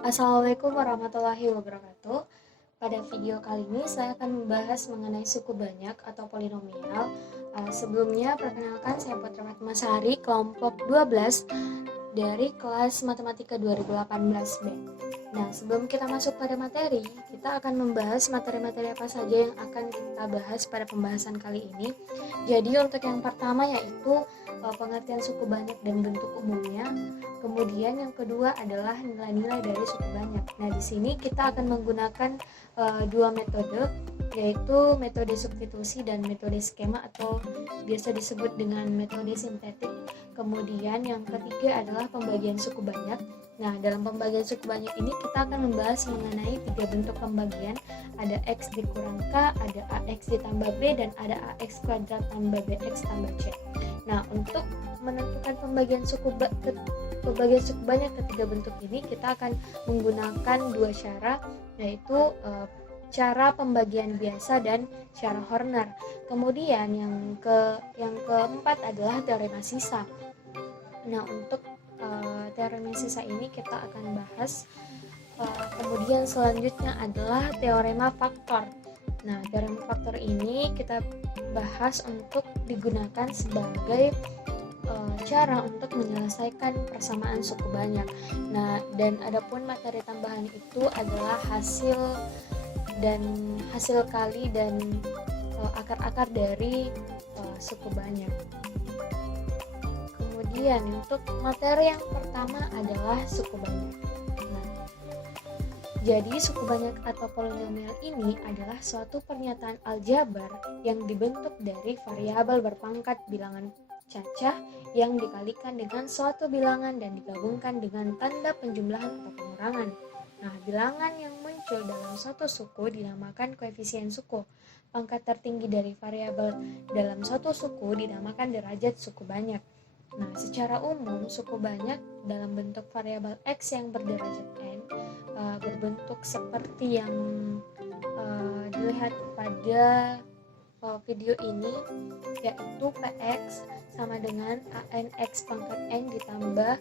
Assalamualaikum warahmatullahi wabarakatuh. Pada video kali ini saya akan membahas mengenai suku banyak atau polinomial. Sebelumnya perkenalkan, saya Putra Fatmasari, kelompok 12 dari kelas Matematika 2018 B. Nah, sebelum kita masuk pada materi, kita akan membahas materi-materi apa saja yang akan kita bahas pada pembahasan kali ini. Jadi untuk yang pertama yaitu pengertian suku banyak dan bentuk umumnya. Kemudian yang kedua adalah nilai-nilai dari suku banyak. Nah, di sini kita akan menggunakan dua metode, yaitu metode substitusi dan metode skema atau biasa disebut dengan metode sintetik. Kemudian yang ketiga adalah pembagian suku banyak. Nah, dalam pembagian suku banyak ini kita akan membahas mengenai tiga bentuk pembagian. Ada X dikurang K, ada AX ditambah B, dan ada AX kuadrat tambah BX tambah C. Nah, untuk menentukan pembagian suku banyak ketiga bentuk ini, kita akan menggunakan dua cara, yaitu cara pembagian biasa dan cara Horner. Kemudian yang keempat adalah teorema sisa. Nah, untuk teorema sisa ini kita akan bahas. Kemudian selanjutnya adalah teorema faktor. Nah, teorema faktor ini kita bahas untuk digunakan sebagai cara untuk menyelesaikan persamaan suku banyak. Nah, dan adapun materi tambahan itu adalah hasil kali dan akar-akar dari suku banyak. Kemudian untuk materi yang pertama adalah suku banyak. Nah, jadi suku banyak atau polinomial ini adalah suatu pernyataan aljabar yang dibentuk dari variabel berpangkat bilangan cacah yang dikalikan dengan suatu bilangan dan digabungkan dengan tanda penjumlahan atau pengurangan. Nah, bilangan yang muncul dalam suatu suku dinamakan koefisien suku. Pangkat tertinggi dari variabel dalam suatu suku dinamakan derajat suku banyak. Nah, secara umum suku banyak dalam bentuk variabel X yang berderajat N berbentuk seperti yang dilihat pada video ini, yaitu Px sama dengan ANX pangkat N ditambah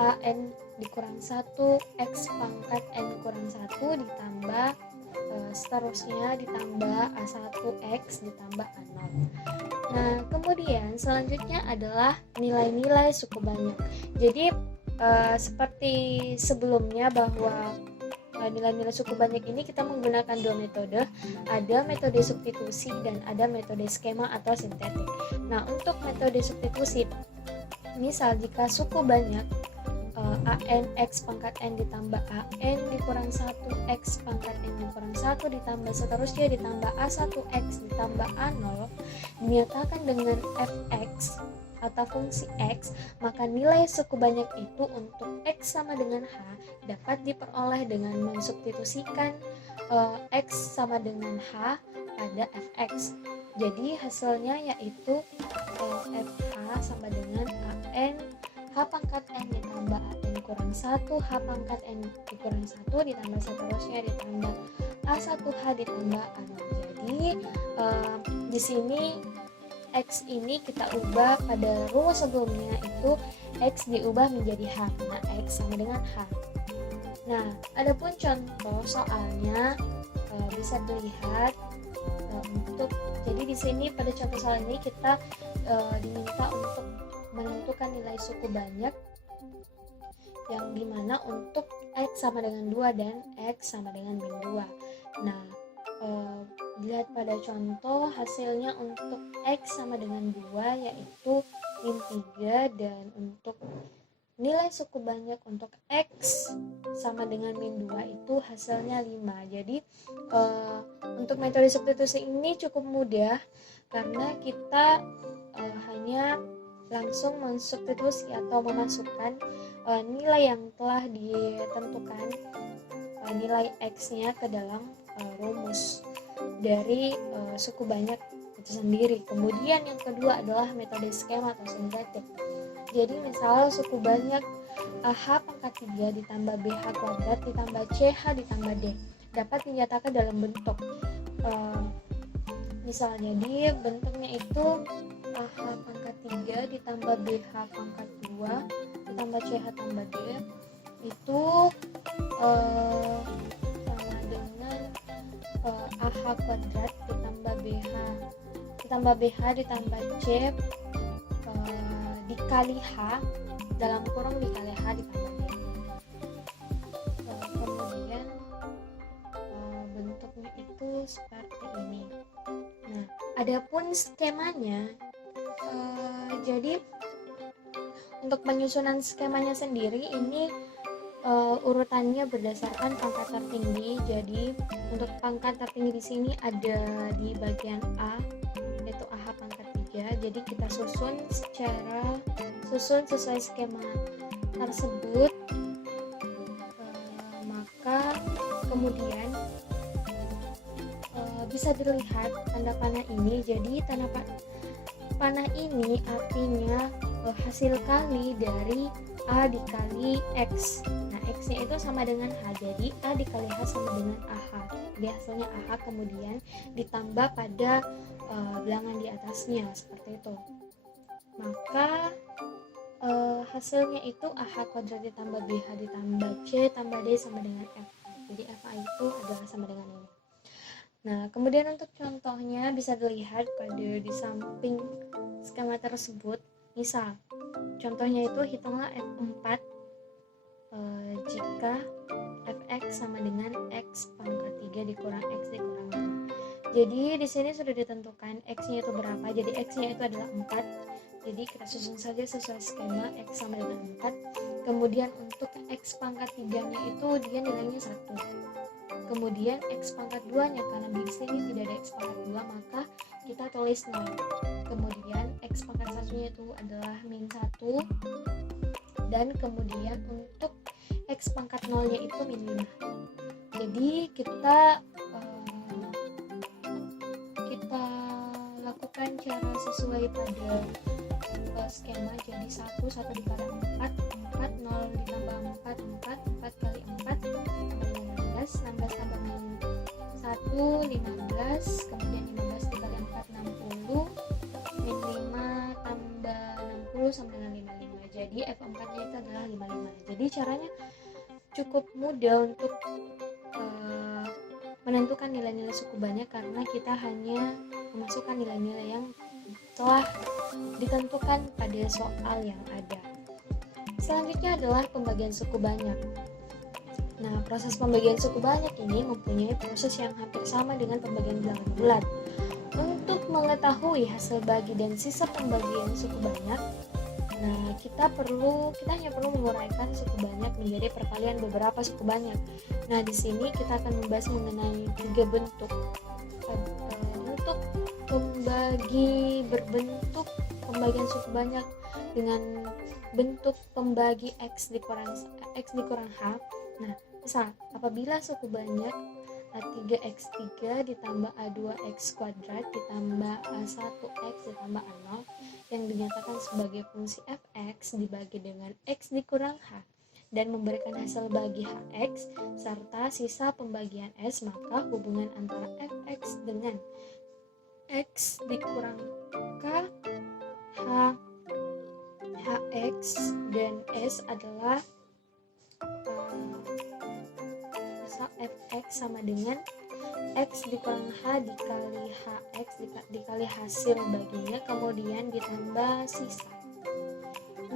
AN dikurang 1 X pangkat N kurang 1 ditambah seterusnya ditambah A1X ditambah A0. Nah, kemudian selanjutnya adalah nilai-nilai suku banyak. Jadi seperti sebelumnya bahwa nilai-nilai suku banyak ini kita menggunakan dua metode, ada metode substitusi dan ada metode skema atau sintetik. Nah, untuk metode substitusi, misal jika suku banyak ANX pangkat N ditambah AN dikurang 1 X pangkat N dikurang 1 ditambah seterusnya ditambah A1X ditambah A0 dinyatakan dengan Fx atau fungsi X, maka nilai suku banyak itu untuk X sama dengan H dapat diperoleh dengan mensubstitusikan X sama dengan H pada Fx. Jadi hasilnya yaitu FH sama dengan AN H pangkat N ditambah AN kurang 1 H pangkat N dikurang 1 ditambah seterusnya ditambah A1H ditambah A0. Jadi di sini X ini kita ubah pada rumus sebelumnya, itu X diubah menjadi H karena X sama dengan H. Nah, adapun contoh soalnya bisa dilihat jadi di sini pada contoh soal ini kita diminta untuk menentukan nilai suku banyak yang dimana untuk X sama dengan 2 dan X sama dengan min 2. Nah, dilihat pada contoh hasilnya untuk X sama dengan 2 yaitu min 3, dan untuk nilai suku banyak untuk X sama dengan min 2 itu hasilnya 5. Jadi untuk metode substitusi ini cukup mudah karena kita hanya langsung mensubstitusi atau memasukkan nilai yang telah ditentukan nilai X-nya ke dalam rumus dari suku banyak itu sendiri. Kemudian yang kedua adalah metode skema atau sintetik. Jadi misal suku banyak H pangkat 3 ditambah BH kuadrat ditambah CH ditambah D dapat dinyatakan dalam bentuk misalnya di bentuknya itu H pangkat 3 ditambah BH pangkat 2 ditambah CH tambah D itu sama dengan AH kuadrat ditambah BH ditambah C dikali H dalam kurung dikali H ditambah B. Kemudian bentuknya itu seperti ini. Nah, adapun skemanya, jadi untuk penyusunan skemanya sendiri ini urutannya berdasarkan pangkat tertinggi. Jadi untuk pangkat tertinggi di sini ada di bagian A, yaitu AH pangkat 3. Jadi kita susun sesuai skema tersebut. Maka kemudian bisa dilihat tanda panah ini. Jadi tanda panah ini artinya hasil kali dari A dikali X. Nah, X nya itu sama dengan H, jadi A dikali H sama dengan AH. Jadi hasilnya AH kemudian ditambah pada bilangan di atasnya, seperti itu. Maka hasilnya itu AH kuadrat ditambah BH ditambah C tambah D sama dengan F. Jadi FA itu adalah sama dengan ini. Nah, kemudian untuk contohnya bisa dilihat pada di samping skema tersebut. Misal, contohnya itu hitunglah F4 jika Fx sama dengan X pangkat 3 dikurang X dikurang 5. Jadi di sini sudah ditentukan X-nya itu berapa. Jadi X-nya itu adalah 4. Jadi kita susun saja sesuai skema X sama dengan 4. Kemudian untuk X pangkat 3-nya itu dia nilainya 1. Kemudian X pangkat 2-nya, karena di sini tidak ada X pangkat 2, maka kita tulis 0. Kemudian X pangkat 1-nya itu adalah min 1. Dan kemudian untuk X pangkat 0-nya itu min 5. Jadi kita lakukan cara sesuai pada skema. Jadi 1 dikali 4, 0 ditambah 4 kali 4 tambah 16 tambah min 1 15, kemudian 15 dikali 4 60, min 5 tambah 60 sama dengan 55. Jadi F4 nya itu adalah 55. Jadi caranya cukup mudah untuk menentukan nilai-nilai suku banyak, karena kita hanya memasukkan nilai-nilai yang telah ditentukan pada soal yang ada. Selanjutnya adalah pembagian suku banyak. Nah, proses pembagian suku banyak ini mempunyai proses yang hampir sama dengan pembagian bilangan bulat. Untuk mengetahui hasil bagi dan sisa pembagian suku banyak, nah kita hanya perlu menguraikan suku banyak menjadi perkalian beberapa suku banyak. Nah, di sini kita akan membahas mengenai 3 bentuk. Untuk berbentuk pembagian suku banyak dengan bentuk pembagi X dikurang H. Nah, misal apabila suku banyak A3X3 ditambah A2X kuadrat ditambah A1X ditambah A0 yang dinyatakan sebagai fungsi fx dibagi dengan X dikurang H dan memberikan hasil bagi Hx serta sisa pembagian S, maka hubungan antara fx dengan X dikurang K, Hx dan S adalah fx sama dengan X dikurang H dikali Hx dikali hasil baginya kemudian ditambah sisa.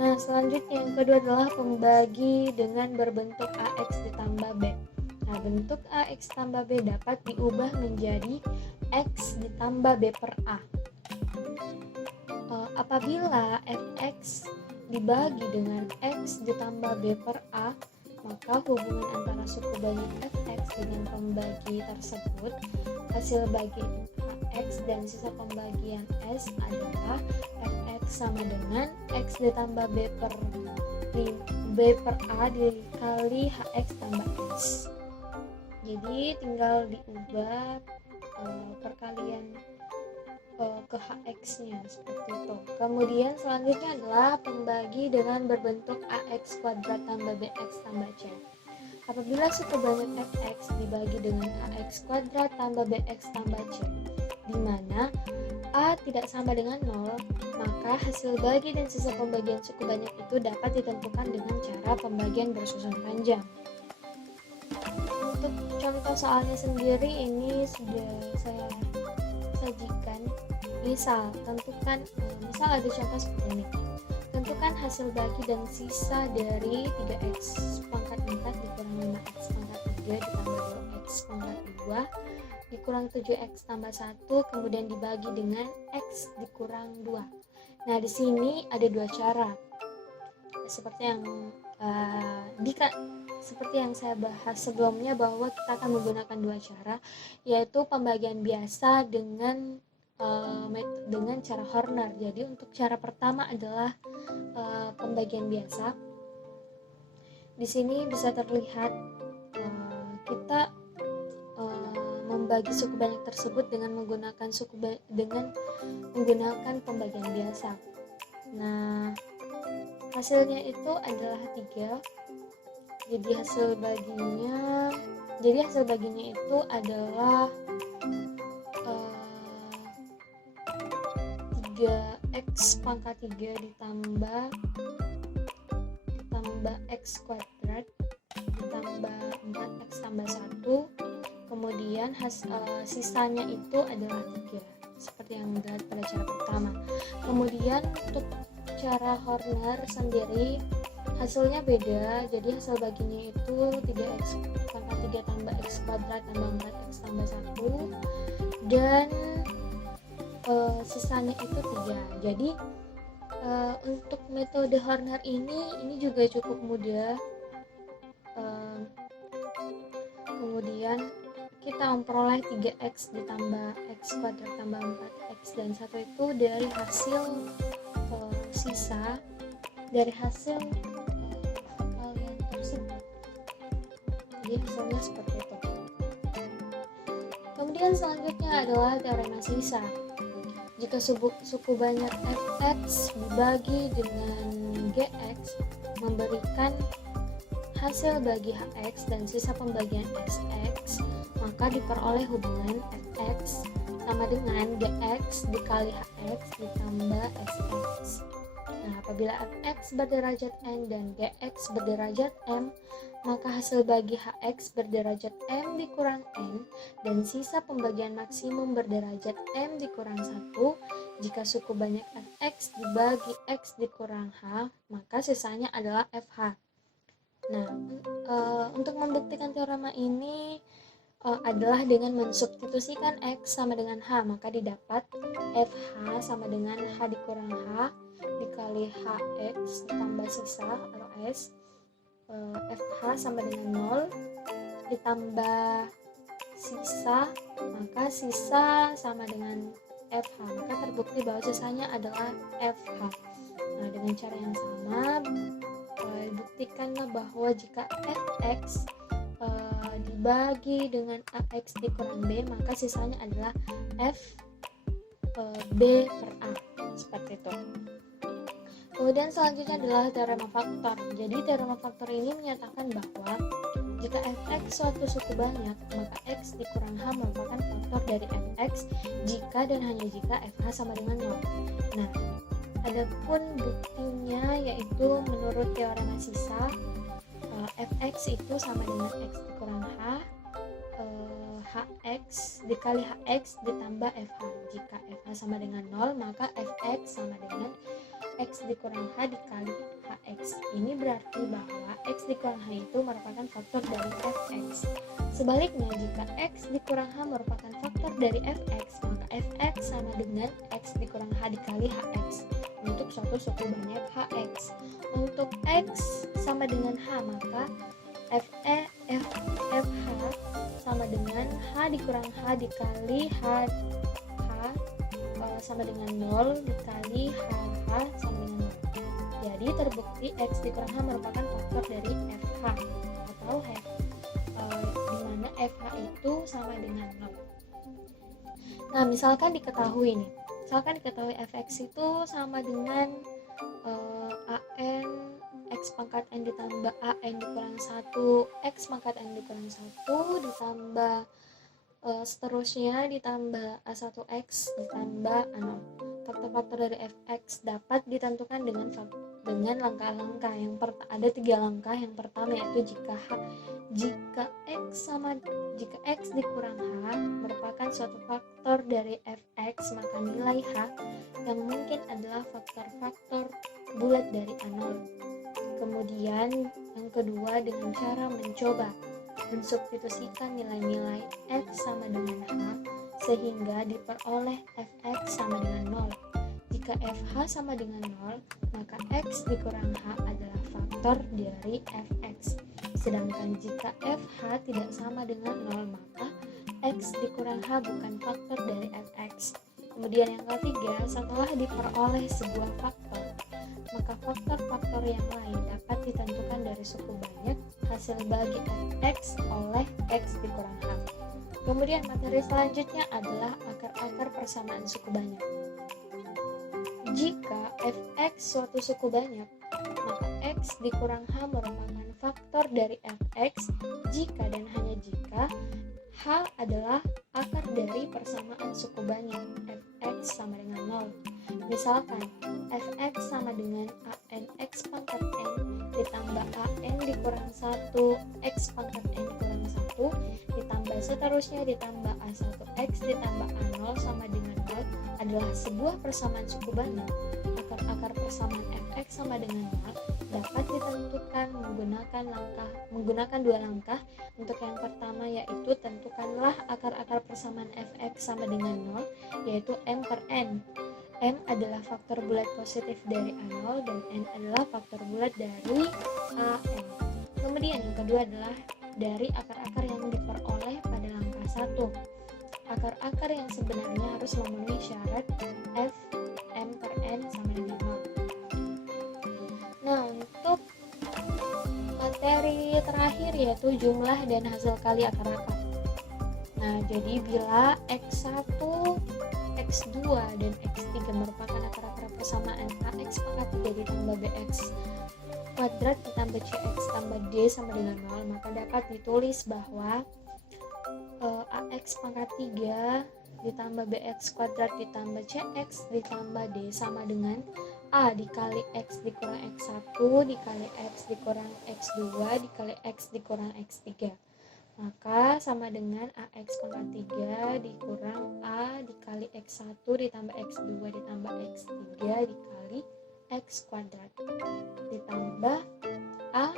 Nah, selanjutnya yang kedua adalah pembagi dengan berbentuk AX ditambah B. Nah, bentuk AX tambah B dapat diubah menjadi X ditambah B per A. Apabila fx dibagi dengan X ditambah B per A, maka hubungan antara suku banyak fx dengan pembagi tersebut, hasil bagi Hx dan sisa pembagian S adalah fx sama dengan X ditambah B per A dikali Hx tambah X. Jadi tinggal diubah perkalian ke Hx nya seperti itu. Kemudian selanjutnya adalah pembagi dengan berbentuk AX kuadrat tambah BX tambah C. Apabila suku banyak fx dibagi dengan AX kuadrat tambah BX tambah C, di mana A tidak sama dengan 0, maka hasil bagi dan sisa pembagian suku banyak itu dapat ditentukan dengan cara pembagian bersusun panjang. Untuk contoh soalnya sendiri ini sudah saya sajikan. Misal ada contoh seperti ini. Tentukan hasil bagi dan sisa dari 3x pangkat 4 dikurang 5x pangkat 3 ditambah 2x pangkat 2 dikurang 7x tambah 1 kemudian dibagi dengan x dikurang 2. Nah, di sini ada dua cara. Seperti yang saya bahas sebelumnya bahwa kita akan menggunakan dua cara, yaitu pembagian biasa dengan cara Horner. Jadi untuk cara pertama adalah pembagian biasa. Di sini bisa terlihat kita membagi suku banyak tersebut dengan menggunakan pembagian biasa. Nah, hasilnya itu adalah 3. Jadi hasil baginya itu adalah 3x pangkat 3 ditambah x kuadrat ditambah 4x tambah 1, kemudian sisanya itu adalah 3 seperti yang dilihat pada cara pertama. Kemudian untuk cara Horner sendiri hasilnya beda, jadi hasil baginya itu 3x pangkat 3 tambah x kuadrat tambah 4x tambah 1 dan sisanya itu 3. Jadi untuk metode Horner ini juga cukup mudah. Kemudian kita memperoleh 3x ditambah x kuadrat tambah 4x dan 1 itu dari hasil sisa dari hasil kalian tersebut. Jadi hasilnya seperti itu. Kemudian selanjutnya adalah teorema sisa. Jika suku banyak fx dibagi dengan gx memberikan hasil bagi hx dan sisa pembagian sx, maka diperoleh hubungan fx sama dengan gx dikali hx ditambah sx. Nah, apabila fx berderajat n dan gx berderajat m, maka hasil bagi hx berderajat m dikurang n dan sisa pembagian maksimum berderajat m dikurang 1. Jika suku banyak fx dibagi x dikurang h, maka sisanya adalah fh. Nah, untuk membuktikan teorema ini adalah dengan mensubstitusikan x sama dengan h, maka didapat fh sama dengan h dikurang h dikali hx tambah sisa atau s. fh sama dengan 0 ditambah sisa, maka sisa sama dengan fh, maka terbukti bahwa sisanya adalah fh. Nah, dengan cara yang sama buktikanlah bahwa jika fx dibagi dengan ax dikurang b, maka sisanya adalah f b per a, seperti itu. Kemudian selanjutnya adalah teorema faktor. Jadi teorema faktor ini menyatakan bahwa jika fx suatu suku banyak, maka x dikurang h merupakan faktor dari fx jika dan hanya jika fh sama dengan 0. Nah, adapun buktinya yaitu menurut teorema sisa, fx itu sama dengan x dikurang h, hx dikali hx ditambah fh. Jika fh sama dengan 0, maka fx sama dengan x dikurang h dikali hx. Ini berarti bahwa x dikurang h itu merupakan faktor dari fx. Sebaliknya, jika x dikurang h merupakan faktor dari fx, maka fx sama dengan x dikurang h dikali hx untuk suatu suku banyak hx. Untuk x sama dengan h, maka fh sama dengan h dikurang h dikali h sama dengan 0 dikali hh sama dengan 0. Jadi terbukti x dikurang h merupakan faktor dari fh atau di mana fh itu sama dengan 0. Nah, misalkan diketahui fx itu sama dengan an x pangkat n ditambah an dikurang 1 x pangkat n dikurang 1 ditambah Seterusnya ditambah A1X ditambah A0. Faktor-faktor dari fx dapat ditentukan dengan langkah-langkah. Ada 3 langkah. Yang pertama yaitu jika x dikurang h merupakan suatu faktor dari fx, maka nilai h yang mungkin adalah faktor-faktor bulat dari A0. Kemudian yang kedua, dengan cara mencoba mensubstitusikan nilai-nilai x sama dengan h sehingga diperoleh fx sama dengan 0. Jika fh sama dengan 0, maka x dikurang h adalah faktor dari fx. Sedangkan jika fh tidak sama dengan 0, maka x dikurang h bukan faktor dari fx. Kemudian yang ketiga, setelah diperoleh sebuah faktor, maka faktor-faktor yang lain dapat ditentukan dari suku banyak hasil bagi fx oleh x dikurang h. Kemudian materi selanjutnya adalah akar-akar persamaan suku banyak. Jika fx suatu suku banyak, maka x dikurang h merupakan faktor dari fx jika dan hanya jika h adalah akar dari persamaan suku banyak fx sama dengan 0. Misalkan fx sama dengan an x pangkat n ditambah an dikurang 1 x pangkat n kurang 1 ditambah seterusnya ditambah a1x ditambah a0 sama dengan 0 adalah sebuah persamaan suku banyak. Akar-akar persamaan fx sama dengan 0 dapat ditentukan menggunakan 2 langkah. Untuk yang pertama yaitu tentukanlah akar-akar persamaan fx sama dengan 0, yaitu m per n. M adalah faktor bulat positif dari A0 dan N adalah faktor bulat dari AN. Kemudian yang kedua adalah dari akar-akar yang diperoleh pada langkah 1. Akar-akar yang sebenarnya harus memenuhi syarat F M per N sama dengan 0. Nah, untuk materi terakhir yaitu jumlah dan hasil kali akar-akar. Nah, jadi bila X1, X2 dan X3 merupakan akar-akar persamaan AX pangkat 3 ditambah BX kuadrat ditambah CX tambah D sama dengan 0, maka dapat ditulis bahwa AX pangkat 3 ditambah BX kuadrat ditambah CX ditambah D sama dengan A dikali X dikurang X1 dikali X dikurang X2 dikali X dikurang X3. Maka sama dengan AX pangkat 3 dikurang A dikali X1 ditambah X2 ditambah X3 dikali X kuadrat ditambah A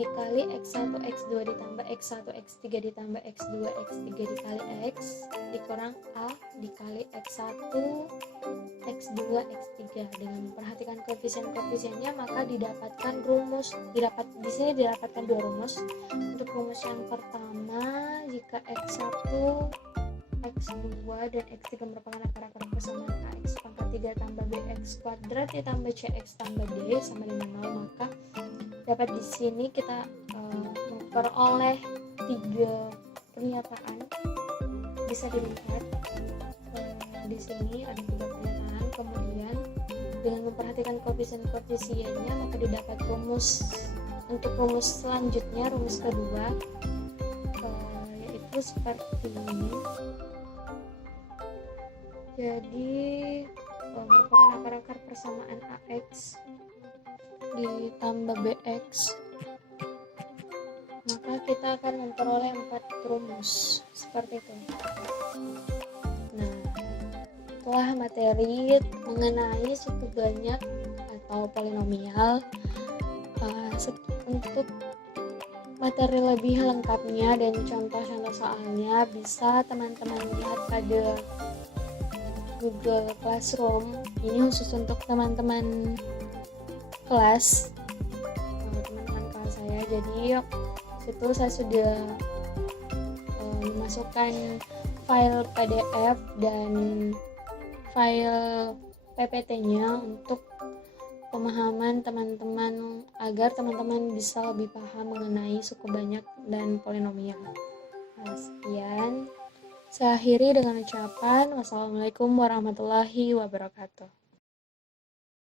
dikali X1 X2 ditambah X1 X3 ditambah X2 X3 dikali X dikurang A dikali X1 X2 X3. Dengan memperhatikan koefisien-koefisiennya maka di sini didapatkan 2 rumus. Untuk rumus yang pertama, jika X1 X2 dan X3 merupakan akar-akar persamaan AX pangkat 3 tambah BX kuadrat ditambah CX tambah D sama dengan 0, maka dapat di sini kita memperoleh 3 pernyataan. Bisa dilihat di sini ada 3 pernyataan. Kemudian dengan memperhatikan koefisien-koefisiennya maka didapat rumus. Untuk rumus selanjutnya, rumus kedua yaitu seperti ini. Jadi merupakan akar-akar persamaan AX ditambah BX, maka kita akan memperoleh 4 rumus seperti itu. Nah, setelah materi mengenai suku banyak atau polinomial, untuk materi lebih lengkapnya dan contoh-contoh soalnya bisa teman-teman lihat pada Google Classroom. Ini khusus untuk teman-teman kelas saya. Jadi situ saya sudah memasukkan file PDF dan file PPT-nya untuk pemahaman teman-teman agar teman-teman bisa lebih paham mengenai suku banyak dan polinomial. Sekian, saya akhiri dengan ucapan wassalamualaikum warahmatullahi wabarakatuh.